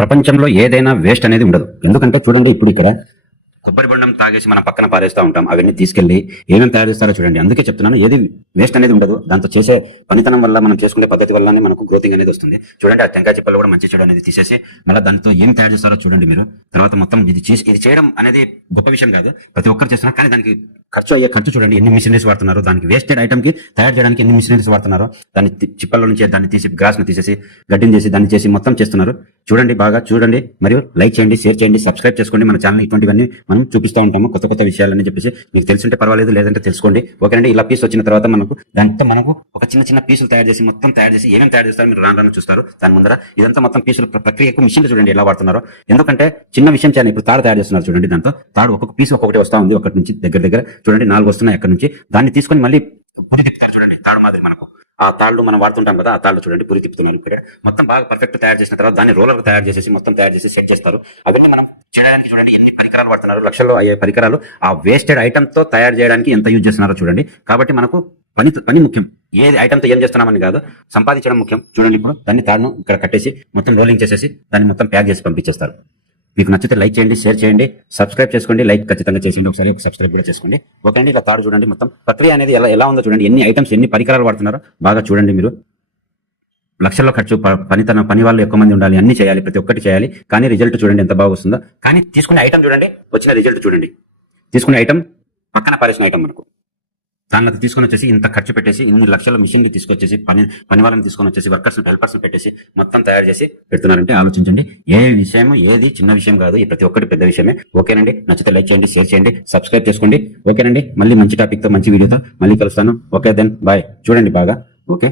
ప్రపంచంలో ఏదైనా వేస్ట్ అనేది ఉండదు. ఎందుకంటే చూడండి ఇప్పుడు ఇక్కడ కొబ్బరి బొండం తాగేసి మనం పక్కన పారేస్తూ ఉంటాం. అవన్నీ తీసుకెళ్ళి ఏమేమి తయారు చేస్తారో చూడండి. అందుకే చెప్తున్నాను ఏది వేస్ట్ అనేది ఉండదు. దాంతో చేసే పనితనం వల్ల మనం చేసుకునే పద్ధతి వల్లనే మనకు గ్రోతింగ్ అనేది వస్తుంది. చూడండి ఆ టెంకాయ చిప్పలు కూడా మంచి చెడు అనేది తీసేసి మళ్ళీ దాంతో ఏం తయారు చేస్తారో చూడండి మీరు. తర్వాత మొత్తం ఇది చేసి ఇది చేయడం అనేది గొప్ప విషయం కాదు. ప్రతి ఒక్కరు చేస్తున్నారు కానీ దానికి ఖర్చు అయ్యే ఖర్చు చూడండి ఎన్ని మిషనరీస్ వాడుతున్నారు దానికి వేస్టెడ్ ఐటమ్కి తయారు చేయడానికి ఎన్ని మిషనరీస్ వాడుతున్నారో దాన్ని చిప్పల్లో చిప్పల నుంచి దాన్ని తీసి గ్రాస్ను తీసేసి గడ్డిని చేసి దాన్ని చేసి మొత్తం చేస్తున్నారు. చూడండి బాగా చూడండి మరియు లైక్ చేయండి షేర్ చేయండి సబ్స్క్రైబ్ చేసుకోండి మన ఛానల్ ఇటువంటివన్నీ మనం చూపిస్తూ ఉంటాము కొత్త కొత్త విషయాలని చెప్పేసి. మీకు తెలుసుంటే పర్వాలేదు లేదంటే తెలుసుకోండి. ఓకేనండి ఇలా పీస్ వచ్చిన తర్వాత మనకు దాంతో మనకు ఒక చిన్న చిన్న పీసులు తయారు చేసి మొత్తం తయారు చేసి ఏమేమి తయారు చేస్తారో మీరు రాను రాను చూస్తారు. దాని ముందర ఇదంతా మొత్తం పీసులు ప్రక్రియకు మిషన్లు చూడండి ఎలా వాడుతున్నారో. ఎందుకంటే చిన్న విషయం చేయాలి ఇప్పుడు తాడు తయారు చేస్తున్నారు చూడండి దాంతో. తాడు ఒక్కొక్క పీస్ ఒక్కొక్కటి వస్తా ఉంది ఒకటి నుంచి దగ్గర దగ్గర. చూడండి నాలుగు వస్తున్నాయి అక్కడ నుంచి. దాన్ని తీసుకొని మళ్ళీ పురి తిప్పుతారు చూడండి తాడు మాదిరి మనకు. ఆ తాళ్ళు మనం వాడుతుంటాం కదా ఆ తాళ్ళు చూడండి పురి తిప్పుతున్నారు ఇక్కడ మొత్తం బాగా పర్ఫెక్ట్ తయారు చేసిన తర్వాత దాన్ని రోలర్ తయారు చేసేసి మొత్తం తయారు చేసి సెట్ చేస్తారు. అవన్నీ మనం చేయడానికి చూడండి ఎన్ని పరికరాలు వాడుతున్నారు లక్షల్లో అయ్యే పరికరాలు. ఆ వేస్టెడ్ ఐటమ్తో తయారు చేయడానికి ఎంత యూజ్ చేస్తున్నారో చూడండి. కాబట్టి మనకు పని పని ముఖ్యం. ఏది ఐటమ్తో ఏం చేస్తున్నామని కాదు సంపాదించడం ముఖ్యం. చూడండి ఇప్పుడు దాన్ని తాడును ఇక్కడ కట్టేసి మొత్తం రోలింగ్ చేసేసి దాన్ని మొత్తం ప్యాక్ చేసి పంపించేస్తారు. మీకు నచ్చితే లైక్ చేయండి షేర్ చేయండి సబ్స్క్రైబ్ చేసుకోండి లైక్ ఖచ్చితంగా చేసేయండి ఒకసారి సబ్స్క్రైబ్ కూడా చేసుకోండి. ఓకే అండి ఇలా తాడు చూడండి మొత్తం. ప్రక్రియ అనేది ఎలా ఎలా ఉందో చూడండి. ఎన్ని ఐటమ్స్ ఎన్ని పరికరాలు వాడుతున్నారో బాగా చూడండి మీరు. లక్షల్లో ఖర్చు ప- పనితన పని వాళ్ళు ఎక్కువ మంది ఉండాలి అన్ని చేయాలి ప్రతి ఒక్కటి చేయాలి కానీ రిజల్ట్ చూడండి ఎంత బాగా వస్తుందో. కానీ తీసుకునే ఐటమ్ చూడండి వచ్చిన రిజల్ట్ చూడండి. తీసుకునే ఐటమ్ పక్కన పారేసిన ఐటమ్ మనకు దానిలో తీసుకొని వచ్చేసి ఇంత ఖర్చు పెట్టేసి ఇన్ని లక్షల మిషన్కి తీసుకొచ్చేసి పని పని వాళ్ళని తీసుకొని వచ్చేసి వర్కర్స్ హెల్పర్స్ పెట్టేసి మొత్తం తయారు చేసి పెడుతున్నారంటే ఆలోచించండి. ఏ విషయం ఏది చిన్న విషయం కాదు ఈ ప్రతి ఒక్కటి పెద్ద విషయమే. ఓకేనండి? నచ్చితే లైక్ చేయండి షేర్ చేయండి సబ్స్క్రైబ్ చేసుకోండి. ఓకేనండి? మళ్ళీ మంచి టాపిక్తో మంచి వీడియోతో మళ్ళీ కలుస్తాను. Okay then bye. చూడండి బాగా. ఓకే.